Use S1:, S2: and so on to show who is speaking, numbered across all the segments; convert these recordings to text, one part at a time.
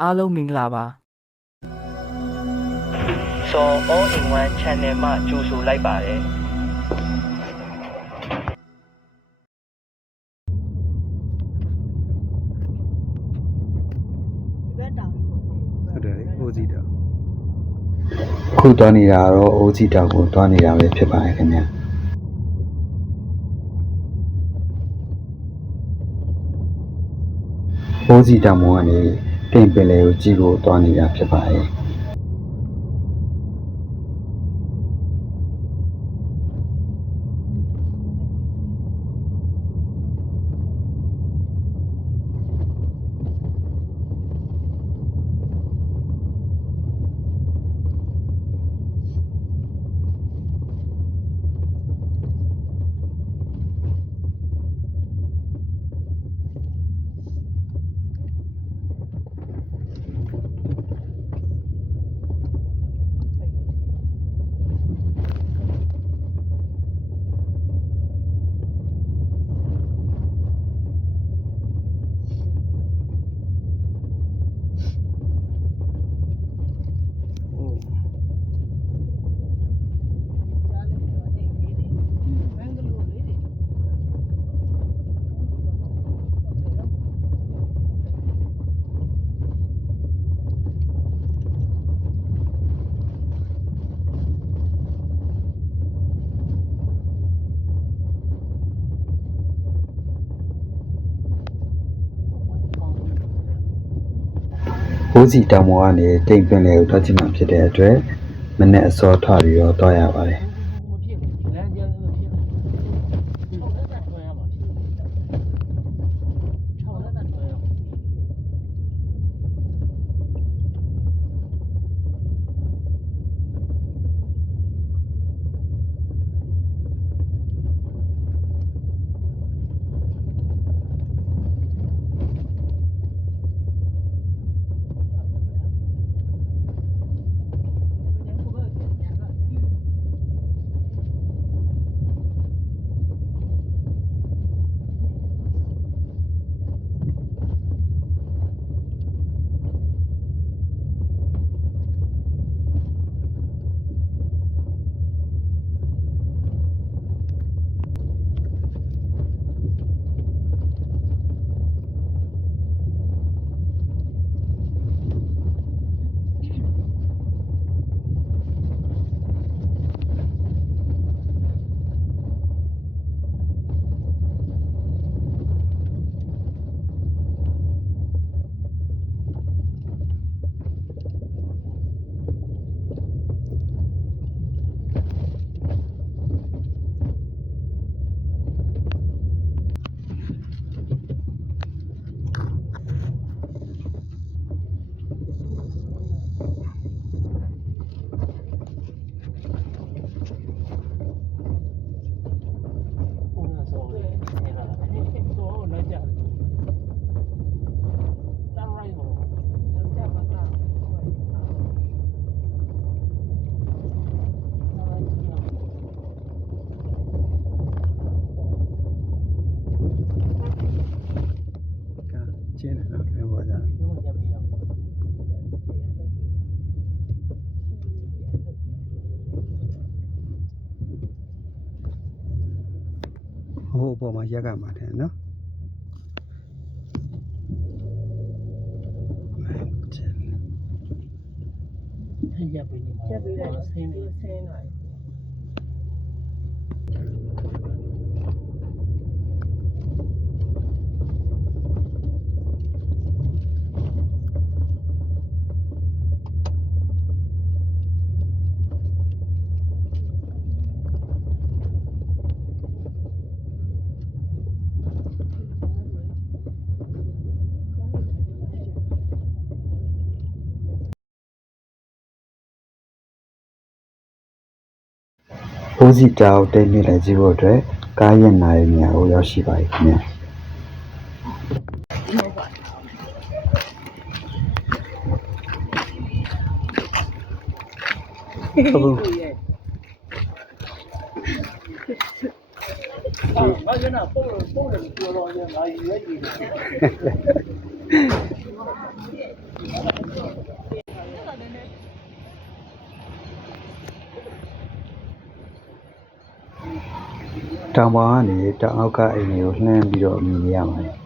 S1: အားလုံးမင်္ဂလာပါ
S2: စော all in one channel မှကြိုဆိုလိုက်ပါတယ်
S3: ဟုတ်တယ်လေအိုးစီတော့
S4: အခုသွားနေတာကတော့အိုးစီတောင်ကိုသွားနေတာပဲဖြစ်ပါတယ်ခင်ဗျာအိုးစီတောင်ပေါ်ကနေ တင်ပင်လေကိုကြည့်ဖို့သွားနေတာဖြစ်ပါတယ်
S3: ဟို
S4: အိုးစီတောင်ပေါ်ကနေတင်ပင်လေကိုသွားကြည့်မှဖြစ်တဲ့အတွက်မနေ့အစောထွက်ပြီးတော့သွားရပါတယ် ပေါ်မှာရက်ကမှာတယ်နော်ကျင်း
S2: ရပ်ပြီးနေမှာရပ်ပြီးတော့ဆင်းပြီးဆင်းလာ
S4: အိုးစီတောင်တိတ်မြစ်လည်းကြည့်ဖို့အတွက်ကားရက်နာရဲ့နေရာကိုရောက်ရှိပါပြီခင်ဗျာ
S3: ဟုတ်ဘူး
S2: ငါကနပို့ပို့တယ်ပြောတော့ငါရွေးကြည့်တ
S4: တောင်ပေါ်ကနေ တောင်အောက်က အိမ်တွေကို လှမ်းပြီးတော့ မြင်နေရပါတယ်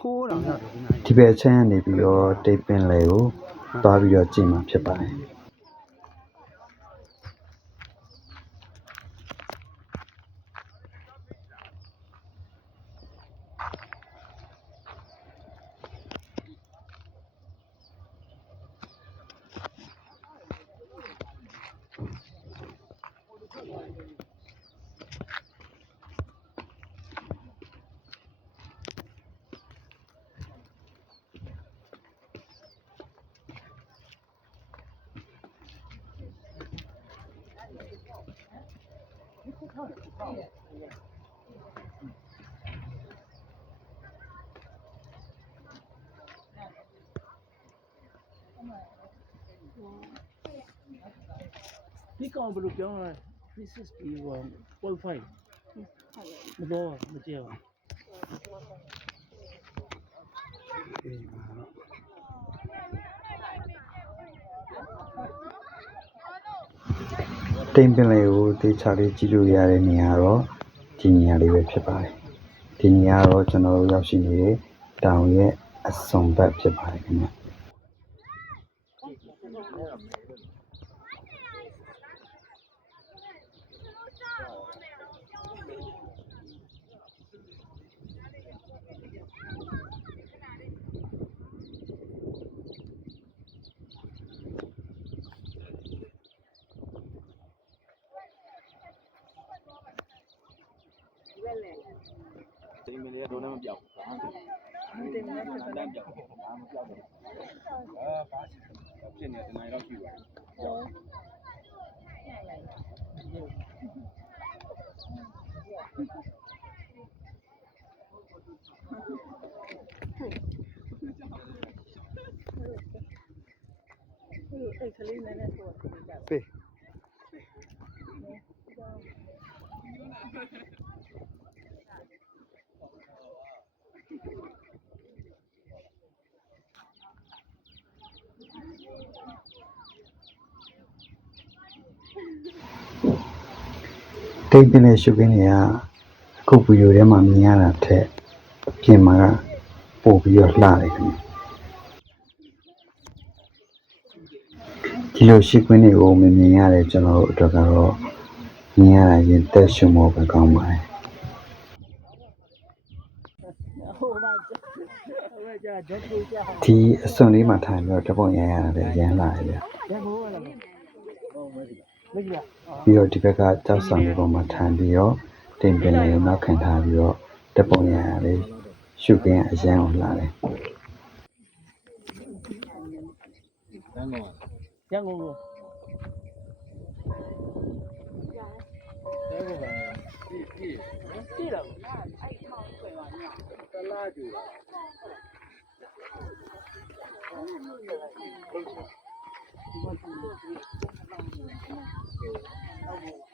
S3: ဟိုးတော့ရတယ်ဒီနေ့
S4: ဒီဘက်အချမ်းကနေပြီးတော့တိတ်ပင်လေကိုသွားပြီးတော့ကြည့်မှာဖြစ်ပါတယ်
S1: ဒီကောင်ဘယ်လိုပြောလဲ pieces ပြီးတော့ qualify မတော့မကြောက်
S3: အေးပါတော့
S4: တိတ်ပင်လေကိုတေချာလေးကြည့်လို့ရတဲ့နေရာတော့ဒီနေရာလေးပဲဖြစ်ပါတယ်ဒီနေရာတော့ကျွန်တော်တို့ရောက်ရှိနေတဲ့တောင်ရဲ့အစွန်ဘက်ဖြစ်ပါတယ်ခင်ဗျ
S5: ဒီမလေးကတော့မပြောက်ဘူး။ဒီမလေးကတော့တန်းပြောက်တယ်။ဘာမှမပြောက်ဘူး။အာဘာဖြစ် တနိုင်တော့ပြီပါ။
S3: ပေး
S4: တိတ်ပင်လေရှုပ်ခင်းတွေကအခုဗီဒီယိုထဲမှာမြင်ရတာထက်အပြင်မှာကပို့ပြီးတော့လှတယ်ခင်ဗျဒီလိုရှိခွင်းတွေကိုမမြင်ရတဲ့ကျွန်တော်တို့အတွက်ကတော့မြင်ရတာရင်သက်ရှုံဖို့ပဲကောင်းပါတယ်
S1: ဟိုမှာဟိုကကြာဓာတ်ကြီးကြာ
S4: ဒီအစွန်လေးမှာထိုင်ပြီးတော့တပုံရရတာလည်းရမ်းလာတယ်ဗျ
S1: ဓာတ်ဘောကလည်းဟုတ်မရှိမရှိလား
S4: ပြီးတော့ဒီဘက်ကကြောက်ဆောင်လေးပေါ်မှာထိုင်ပြီးတော့တင်ပင်လေးကိုနောက်ခံထားပြီးတော့တပုံရရလေးရှုခင်းအရန်ကိုလှတယ်
S1: ရန်ကုန်ကို
S6: ဟ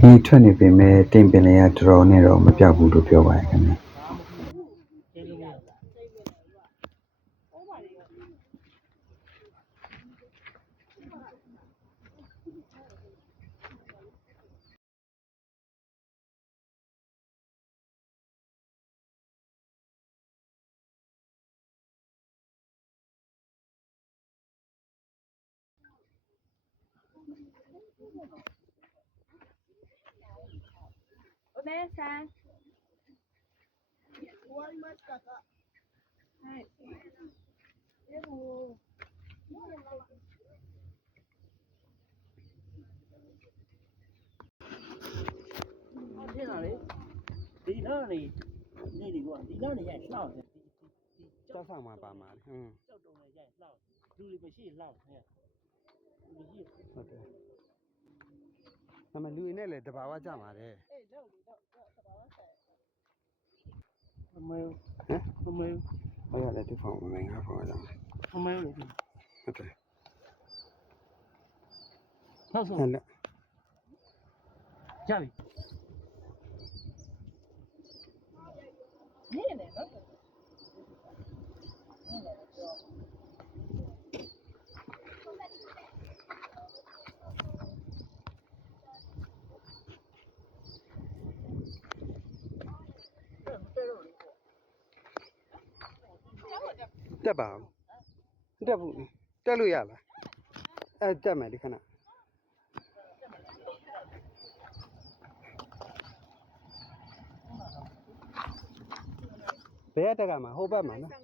S4: ဒီထွက်နေပေမဲ့တင်ပင်လေးကတော်တော်နဲ့တော့မပြောက်ဘူးလို့ပြောပါတယ်ခင်ဗျာ
S1: 拜。終わ
S6: りました
S1: か。はい。でも。在哪里？在哪里？那里过，在哪里在闹的？早
S3: 上嘛，爸妈的，嗯。早中，不
S1: 洗闹，哎，好的。 ရိုက်လှောက်လူတွေမရှိလှောက်ဟဲ့မရှိ
S3: ဟုတ်တယ်အမလူရင်းနဲ့လည်းတဘာဝကြမှာတဲ့
S1: အမေအမေ
S3: အဲ့ရလည်းဒီဖောင်မင်းငါဖောင်ရအောင်
S1: အမေလို့
S3: ဟုတ်တယ်
S1: နောက်ဆုံး
S3: ဟဲ့လေ
S1: ကြပြီ
S3: တက်ပါအောင်တက်ဘူးတက်လို့ရလားအဲတက်မယ်ဒီခဏဘယ်ရတက်ကမှာဟိုဘက်မှာနော်
S6: ဒီ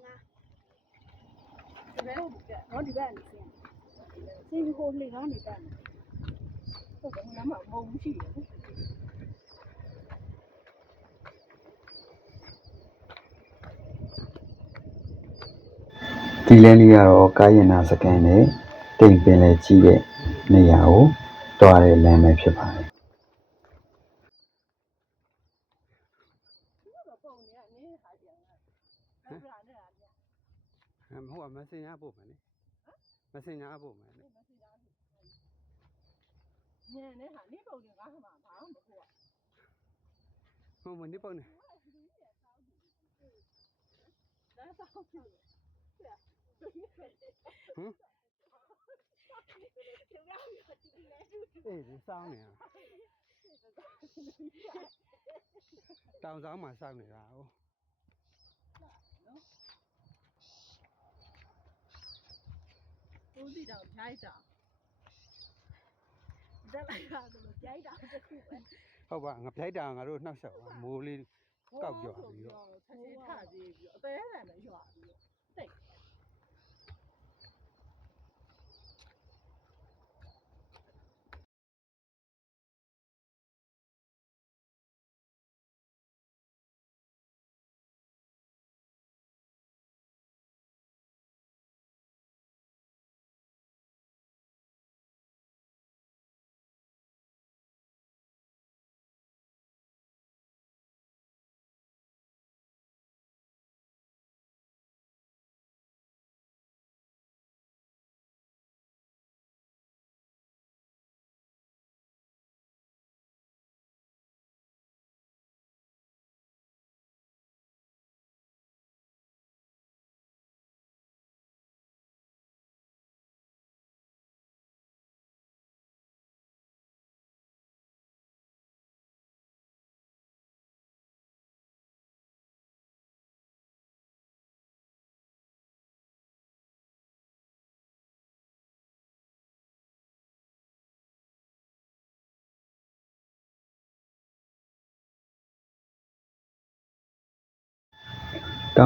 S6: ဘက်ဟိုဘက်ဟောဒီဘက်နေစင်းစင်းဟိုလေက
S7: နေတက်ဟ
S6: ုတ်ကဲ့ငါမှမဟုတ်မရှိဘူး
S4: ဒီလဲနေကတော့ကာယနာစကန်နဲ့တိမ်ပင်လဲကြီးတဲ့နေရာကိုတွားတဲ့လမ်းပဲဖြစ်ပါတယ်
S3: မဟုတ်မစင်ရဖို့မယ်နိမစင်ရဖို့မယ်နိ
S6: ညနေဟာနေပုံကဘာမှမဟုတ်ဘူး
S3: ဟုတ်မနေပုံနေလာတော့ ဟမ်အေးဒီစောင်းနေတာတောင်စောင်းမှာစောင်းနေတာဟုတ်
S6: နော်ကိုစီတော့ဖြိုက်တာဇက်လိုက်တာတော့ဖြိုက်တာတခုပဲ
S3: ဟုတ်ပါငါဖြိုက်တာငါတို့နှောက်ရှက်ပါမိုးလေးကောက်ကြော်ပြီးတော့
S6: ဆက်စီထကြည့်ပြီးတော့အသေးအံလည်းရွာပြီးတော့တိ
S4: တ်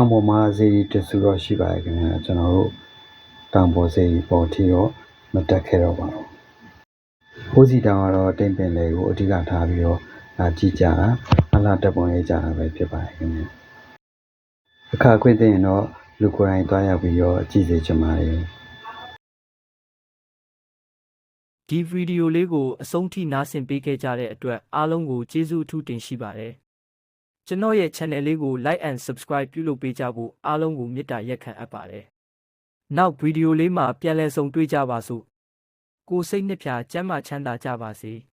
S4: င်ပေါ်မှာစေတီတဆူတော့ရှိပါတယ်ခင်ဗျာကျွန်တော်တို့တောင်ပေါ်စေတီပေါ်ထီတော့မတက်ခဲ့တော့ပါဘူး။ဟိုးစီတောင်ကတော့တိမ်ပင်လေကိုအဓိကထားပြီးတော့လာကြည့်ကြတာအလားတက်ပုံရေးကြတာပဲဖြစ်ပါတယ်ခင်ဗျာ။အခါခွင့်သိရင်တော့လူကိုယ်တိုင်တွားရောက်ပြီးတော့ကြည့်စေချင်ပါတယ်။
S8: ဒီဗီဒီယိုလေးကိုအဆုံးထိနားဆင်ပေးခဲ့ကြတဲ့အတွက်အားလုံးကိုကျေးဇူးအထူးတင်ရှိပါတယ်။ ကျွန်တော်ရဲ့ channel လေးကို like and subscribe ပြုလုပ်ပေးကြဖို့အားလုံးကိုမေတ္တာရက်ခံအပ်ပါတယ်။နောက်ဗီဒီယိုလေးမှာပြန်လည်ဆုံတွေ့ကြပါစို့။ကိုယ်စိတ်နှစ်ဖြာကျမ်းမာချမ်းသာကြပါစေ။